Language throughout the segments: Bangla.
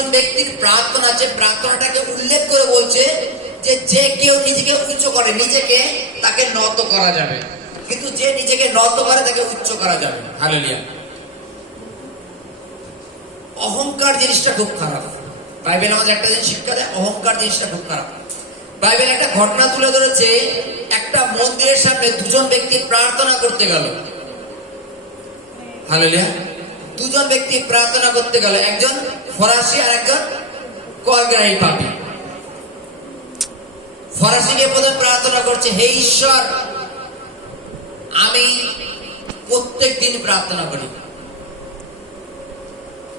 দুজন ব্যক্তির প্রার্থনা আছে, প্রার্থনাটাকে উল্লেখ করে বলছে যে যে কেউ নিজেকে উচ্চ করে নিজেকে তাকে নত করা যাবে, কিন্তু যে নিজেকে নত করে তাকে উচ্চ করা যাবে। হালেলুয়া। অহংকার জিনিসটা খুব খারাপ। বাইবেল আমাদের একটা জিনিস শিক্ষা দেয়, অহংকার জিনিসটা খুব খারাপ। বাইবেল একটা ঘটনা তুলে ধরেছে, একটা মন্দিরের সামনে দুজন ব্যক্তি প্রার্থনা করতে গেল। হালেলুয়া। দুজন ব্যক্তি প্রার্থনা করতে গেল, একজন ফরাসি আর একজন করগ্রাহী পাপী। ফরাসি গিয়ে প্রথমে প্রার্থনা করছে, হে ঈশ্বর, আমি প্রত্যেক দিন প্রার্থনা করি।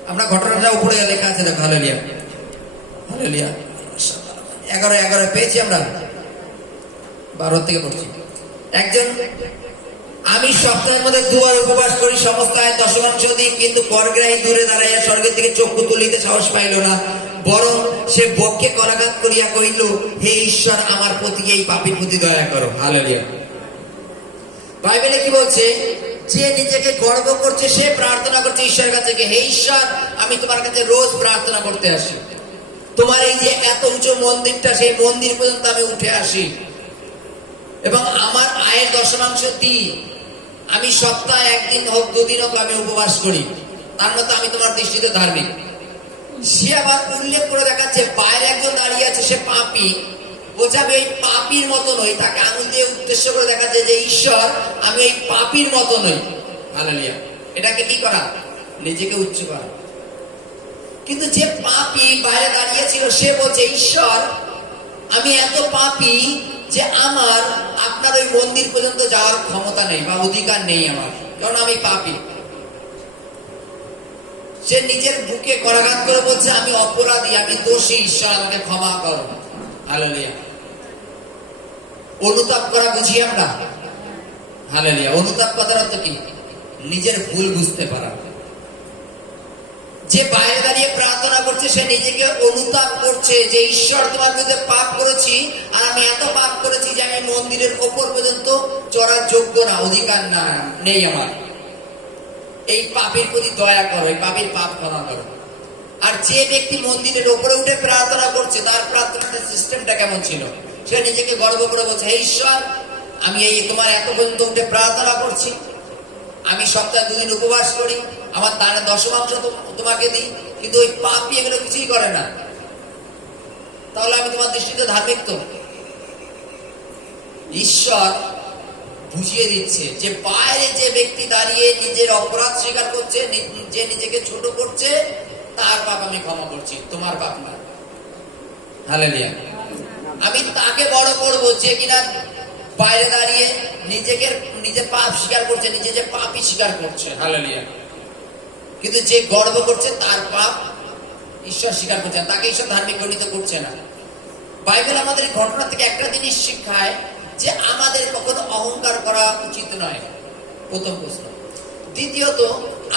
আমরা ঘটনাটা উপরে লেখা আছে, দেখো। Hallelujah, hallelujah. 11 পেয়েছি আমরা, 12 থেকে পড়ছি। একজন, আমি সপ্তাহের মধ্যে 2 বার উপবাস করি, সমস্ত আয় 10% দিই, কিন্তু করগ্রাহী দূরে দাঁড়াইয়া স্বর্গের দিকে চক্ষু তুলিতে সাহস পাইল না, বরং সে বক্ষে করাঘাত করিয়া কহিল, হে ঈশ্বর, আমার প্রতি এই পাপীর প্রতি দয়া করো। হালেলুয়া। বাইবেলে কি বলছে? যে নিজেকে গর্ব করছে সে প্রার্থনা করছে ঈশ্বরের কাছে, হে ঈশ্বর, আমি তোমার কাছে রোজ প্রার্থনা করতে আসি, তোমার এই যে এত উঁচু মন্দিরটা, সেই মন্দির পর্যন্ত আমি উঠে আসি এবং আমার আয়ের 10% দিই, আমি সপ্তাহে 1 দিন হোক 2 দিন হোক আমি উপবাস করি, তার মতো আমি তোমার দৃষ্টিতে ধার্মিক। সে আবার উল্লেখ করে দেখাচ্ছে, বাইরে একজন দাঁড়িয়ে আছে, সে পাপী, বোঝাবে এই পাপীর মতো নই, তাকে আঙুল দিয়ে উদ্দেশ্য করে দেখাচ্ছে যে ঈশ্বর, আমি এই পাপীর মতো নই। হালেলুয়া। এটাকে কি করা? নিজেকে উচ্চ করা। কিন্তু যে পাপী বাইরে দাঁড়িয়ে ছিল, সে বলছে, ঈশ্বর, আমি এত পাপী যে আমার আপনার ওই মন্দির পর্যন্ত যাওয়ার ক্ষমতা নেই বা অধিকার নেই আমার, কারণ আমি পাপী। সে নিজের বুকে করাঘাত করে বলছে, আমি অপরাধী, আমি দোষী, ঈশ্বর আমাকে ক্ষমা করো। হালেলুয়া। অনুতাপ করা বুঝি আমরা? হালেলুয়া। অনুতাপ কথার অর্থ কি? নিজের ভুল বুঝতে পারা। যে বাইরে দাঁড়িয়ে প্রার্থনা করছে সে নিজেকে অনুতাপ করছে যে ঈশ্বর, তোমার বিরুদ্ধে পাপ করেছি, আর আমি এত পাপ করেছি যে আমি মন্দিরের ওপর পর্যন্ত চড়ার যোগ্য না, অধিকার না, নেই আমার। এই পাপের প্রতি দয়া করো, এই পাপের পাপ ক্ষমা করো। আর যে ব্যক্তি মন্দিরের ওপরে উঠে প্রার্থনা করছে, তার প্রার্থনার সিস্টেমটা কেমন ছিল? সে নিজেকে গর্ব করে বলছে, হে ঈশ্বর, আমি এই তোমার এত পর্যন্ত উঠে প্রার্থনা করছি, আমি সপ্তাহে 2 দিন উপবাস করি, আমার দানের 10% তোমাকে দিই, কিন্তু ওই পাপী এগুলো কিছুই করে না, তাহলে আমি তোমার দৃষ্টিতে ধার্মিক তো? ঈশ্বর বুঝিয়ে দিচ্ছে যে বাইরে যে ব্যক্তি দাঁড়িয়ে নিজের অপরাধ স্বীকার করছে, যে নিজেকে ছোট করছে, তার পাপ আমি ক্ষমা করছি, তোমার পাপ না। হালেলুয়া। আমি তাকে বড় করব যে কিনা বাইরে দাঁড়িয়ে নিজের পাপ স্বীকার করছে, নিজে যে পাপই স্বীকার করছে। হালেলুয়া। কিন্তু যে গর্ব করছে তার পাপ ঈশ্বর স্বীকার করছেন, তাকে ঈশ্বর ধার্মিক গণিত করছে না। বাইবেল আমাদের ঘটনা থেকে একটা জিনিস শিখায় যে আমাদের কখনো অহংকার করা উচিত নয়, প্রথম প্রশ্ন। দ্বিতীয়ত,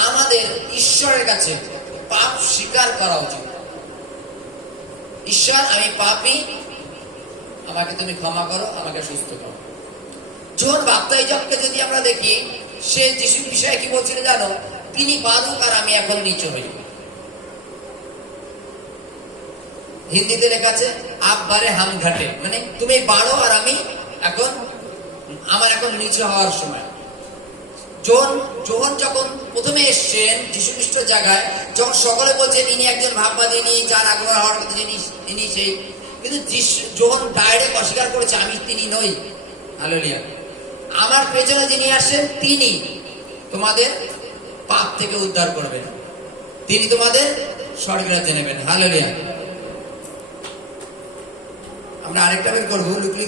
আমাদের ঈশ্বরের কাছে পাপ স্বীকার করা উচিত। ঈশ্বর, আমি পাপী, আমাকে তুমি ক্ষমা করো, আমাকে সুস্থ করো। যোহন বাপ্তাইজককে যদি আমরা দেখি, সে যিশুর বিষয়ে কি বলছিল জানো? তিনি বালক আর আমি এখন নিচু হই। হিন্দিতে লেখা আছে, আপ বারে হাম ঘাটে, মানে তুমি বাড়ো আর আমি আমার এখন নিচু হওয়ার সময়। যোহন যখন প্রথমে এসছেন যীশু খ্রিস্ট জায়গায়, যখন সকলে বলছেন ইনি একজন ভাববাদী, ইনি যার আগ্রহ হওয়ার কথা, ইনি সেই, কিন্তু যোহন ডাইরেক্ট অস্বীকার করেছে, আমি তিনি নই। হালেলুয়া। আমার পেছনে যিনি আসেন, তিনি তোমাদের পাপ থেকে উদ্ধার করবেন, তিনি তোমাদের স্বর্গরাজ্যে নেবেন। হালেলুয়া। আমরা আরেকটা বের করবো,